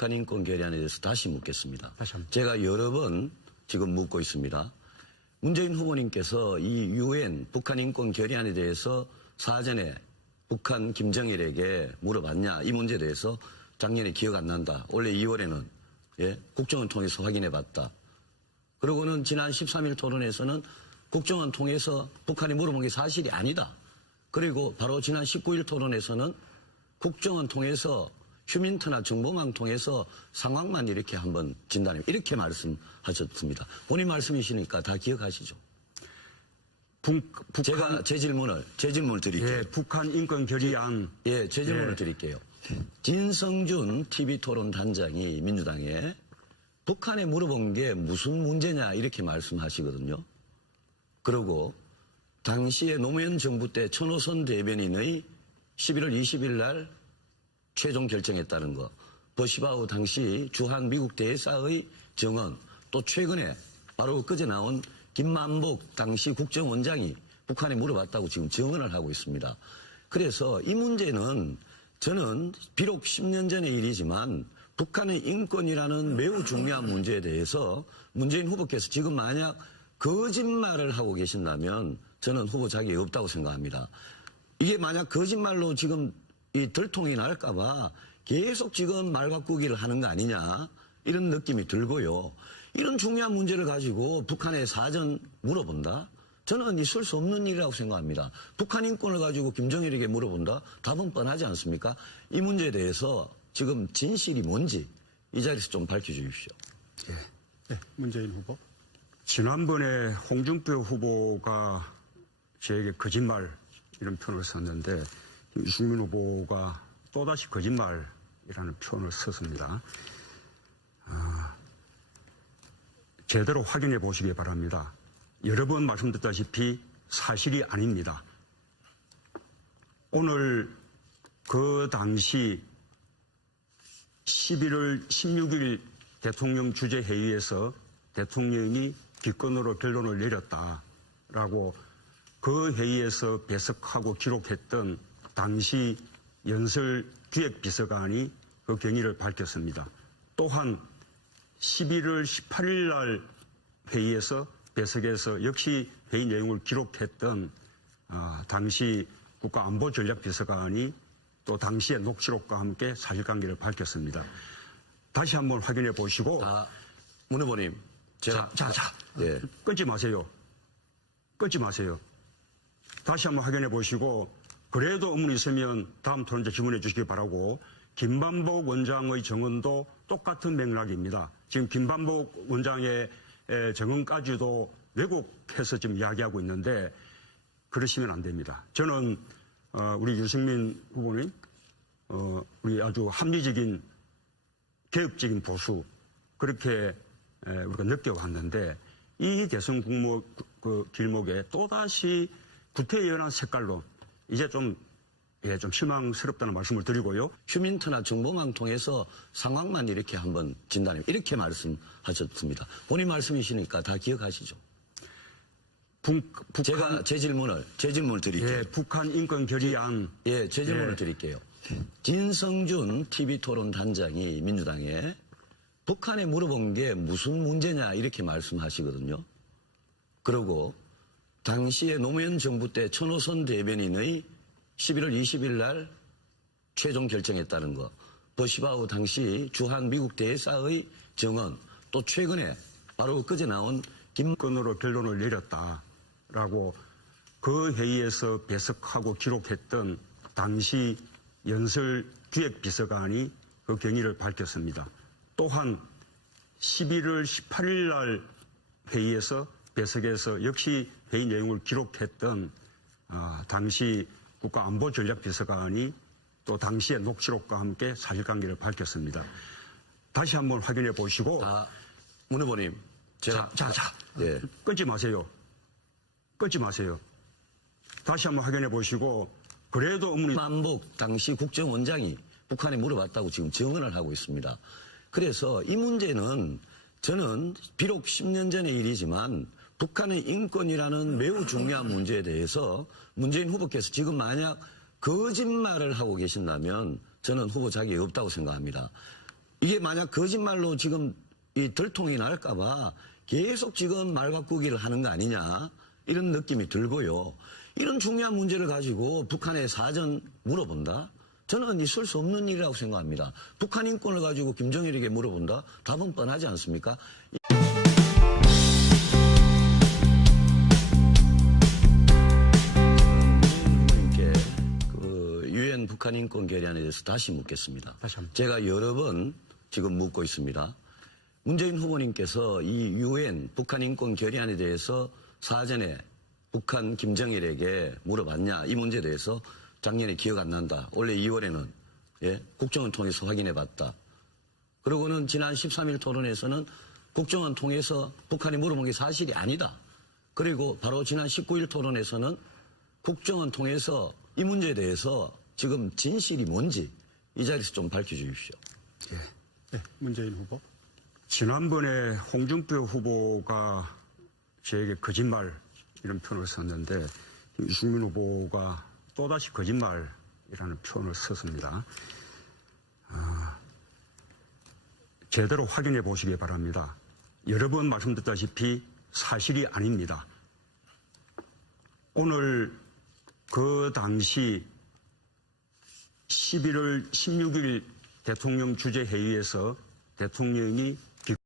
북한 인권 결의안에 대해서 다시 묻겠습니다. 다시 한번. 제가 여러 번 지금 묻고 있습니다. 문재인 후보님께서 이 UN 북한 인권 결의안에 대해서 사전에 북한 김정일에게 물어봤냐, 이 문제에 대해서 작년에 기억 안 난다. 올해 2월에는 국정원 통해서 확인해봤다. 그러고는 지난 13일 토론에서는 국정원 통해서 북한이 물어본 게 사실이 아니다. 그리고 바로 지난 19일 토론에서는 국정원 통해서 휴민트나 정보망 통해서 상황만 이렇게 한번 진단해 이렇게 말씀하셨습니다. 본인 말씀이시니까 다 기억하시죠? 제가 제 질문을 드릴게요. 예, 북한 인권 결의안. 제 질문을 드릴게요. 진성준 TV토론 단장이 민주당에 북한에 물어본 게 무슨 문제냐 이렇게 말씀하시거든요. 그리고 당시에 노무현 정부 때 천호선 대변인의 11월 20일 날 최종 결정했다는 거, 버시바우 당시 주한 미국 대사의 정언, 또 최근에 바로 그제 나온 김만복 당시 국정원장이 북한에 물어봤다고 지금 정언을 하고 있습니다. 그래서 이 문제는 저는 비록 10년 전의 일이지만 북한의 인권이라는 매우 중요한 문제에 대해서 문재인 후보께서 지금 만약 거짓말을 하고 계신다면 저는 후보 자격이 없다고 생각합니다. 이게 만약 거짓말로 지금 이 들통이 날까봐 계속 지금 말 바꾸기를 하는 거 아니냐 이런 느낌이 들고요. 이런 중요한 문제를 가지고 북한에 사전 물어본다? 저는 있을 수 없는 일이라고 생각합니다. 북한 인권을 가지고 김정일에게 물어본다? 답은 뻔하지 않습니까? 이 문제에 대해서 지금 진실이 뭔지 이 자리에서 좀 밝혀주십시오. 네, 문재인 후보. 지난번에 홍준표 후보가 저에게 거짓말 이런 표현을 썼는데 유승민 후보가 또다시 거짓말이라는 표현을 썼습니다. 제대로 확인해 보시기 바랍니다. 여러 번 말씀드렸다시피 사실이 아닙니다. 오늘 그 당시 11월 16일 대통령 주재회의에서 대통령이 기권으로 결론을 내렸다라고 그 회의에서 배석하고 기록했던 당시 연설 기획비서관이 그 경위를 밝혔습니다. 또한 11월 18일 날 회의에서 배석에서 역시 회의 내용을 기록했던 당시 국가안보전략비서관이 또 당시의 녹취록과 함께 사실관계를 밝혔습니다. 다시 한번 확인해 보시고. 문 후보님. 예. 끊지 마세요. 끊지 마세요. 다시 한번 확인해 보시고 그래도 의문이 있으면 다음 토론자 질문해 주시기 바라고. 김반복 원장의 정언도 똑같은 맥락입니다. 지금 김반복 원장의 정언까지도 왜곡해서 지금 이야기하고 있는데 그러시면 안 됩니다. 저는 우리 유승민 후보님 우리 아주 합리적인 개혁적인 보수 그렇게 우리가 느껴왔는데 이 대선 길목에 또다시 구태연한 색깔로 이제 좀 실망스럽다는 말씀을 드리고요. 휴민트나 정보망 통해서 상황만 이렇게 한번 진단해 이렇게 말씀하셨습니다. 본인 말씀이시니까 다 기억하시죠? 제가 제 질문을 드릴게요. 예, 북한 인권 결의안. 제 질문을 드릴게요. 진성준 TV토론 단장이 민주당에 북한에 물어본 게 무슨 문제냐 이렇게 말씀하시거든요. 그리고 당시에 노무현 정부 때 천호선 대변인의 11월 20일 날 최종 결정했다는 거, 버시바우 당시 주한 미국 대사의 정언, 또 최근에 바로 그제 나온 김건으로 결론을 내렸다라고 그 회의에서 배석하고 기록했던 당시 연설 기획비서관이 그 경위를 밝혔습니다. 또한 11월 18일 날 회의에서 배석에서 역시 회의 내용을 기록했던 당시 국가안보전략비서관이 또 당시의 녹취록과 함께 사실관계를 밝혔습니다. 다시 한번 확인해 보시고. 문 후보님. 예. 끊지 마세요. 끊지 마세요. 다시 한번 확인해 보시고 그래도 의문이. 김만복 당시 국정원장이 북한에 물어봤다고 지금 정언을 하고 있습니다. 그래서 이 문제는 저는 비록 10년 전의 일이지만 북한의 인권이라는 매우 중요한 문제에 대해서 문재인 후보께서 지금 만약 거짓말을 하고 계신다면 저는 후보 자격이 없다고 생각합니다. 이게 만약 거짓말로 지금 이 들통이 날까봐 계속 지금 말 바꾸기를 하는 거 아니냐 이런 느낌이 들고요. 이런 중요한 문제를 가지고 북한에 사전 물어본다? 저는 있을 수 없는 일이라고 생각합니다. 북한 인권을 가지고 김정일에게 물어본다? 답은 뻔하지 않습니까? 후보님께 그 유엔 북한 인권 결의안에 대해서 다시 묻겠습니다. 다시 한번. 제가 여러 번 지금 묻고 있습니다. 문재인 후보님께서 이 유엔 북한 인권 결의안에 대해서 사전에 북한 김정일에게 물어봤냐 이 문제에 대해서 작년에 기억 안 난다. 올해 2월에는 국정원 통해서 확인해 봤다. 그리고는 지난 13일 토론에서는 국정원 통해서 북한이 물어본 게 사실이 아니다. 그리고 바로 지난 19일 토론에서는 국정원 통해서 이 문제에 대해서 지금 진실이 뭔지 이 자리에서 좀 밝혀주십시오. 네, 문재인 후보. 지난번에 홍준표 후보가 저에게 거짓말 이런 표현을 썼는데 유승민 후보가 또다시 거짓말이라는 표현을 썼습니다. 제대로 확인해 보시기 바랍니다. 여러 번 말씀드렸다시피 사실이 아닙니다. 오늘 그 당시 11월 16일 대통령 주재회의에서 대통령이